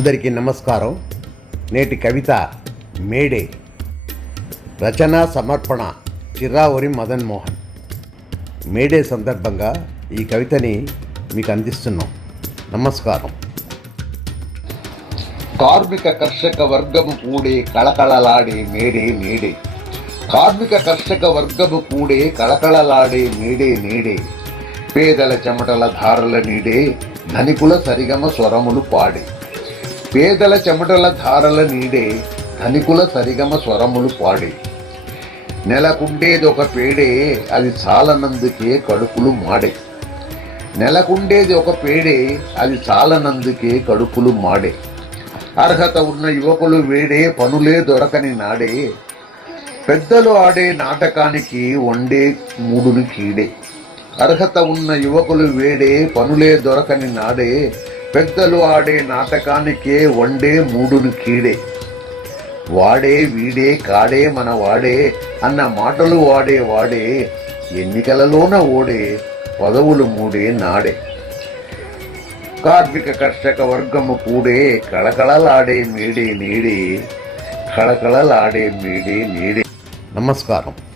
అందరికీ నమస్కారం. నేటి కవిత మేడే. రచన సమర్పణ చిర్రావూరి మదన్ మోహన్. మేడే సందర్భంగా ఈ కవితని మీకు అందిస్తున్నాం. నమస్కారం. కార్మిక కర్షక వర్గము కూడే కళకళలాడే మేడే మేడే. కార్మిక కర్షక వర్గము కూడే కళకళలాడే మేడే మేడే. పేదల చెమటల ధారల నీడే ధనికుల సరిగమ స్వరములు పాడే. పేదల చెమటల ధారల నీడే ధనికుల సరిగమ స్వరములు పాడే. నెలకుండేది ఒక పేడే అది చాలనందుకే కడుపులు మాడే. నెలకుండేది ఒక పేడే అది చాలనందుకే కడుపులు మాడే. అర్హత ఉన్న యువకులు వేడే పనులే దొరకని నాడే. పెద్దలు ఆడే నాటకానికి వండే మూడును కీడే. అర్హత ఉన్న యువకులు వేడే పనులే దొరకని నాడే. పెద్దలు ఆడే నాటకానికే వండే మూడును కీడే. వాడే వీడే కాడే మన వాడే అన్న మాటలు వాడే వాడే. ఎన్నికలలోన ఓడే పదవులు మూడే నాడే. కార్మిక కర్షక వర్గము కూడే కళకళలాడే మేడే నేడే. కళకళలాడే మేడే నేడే. నమస్కారం.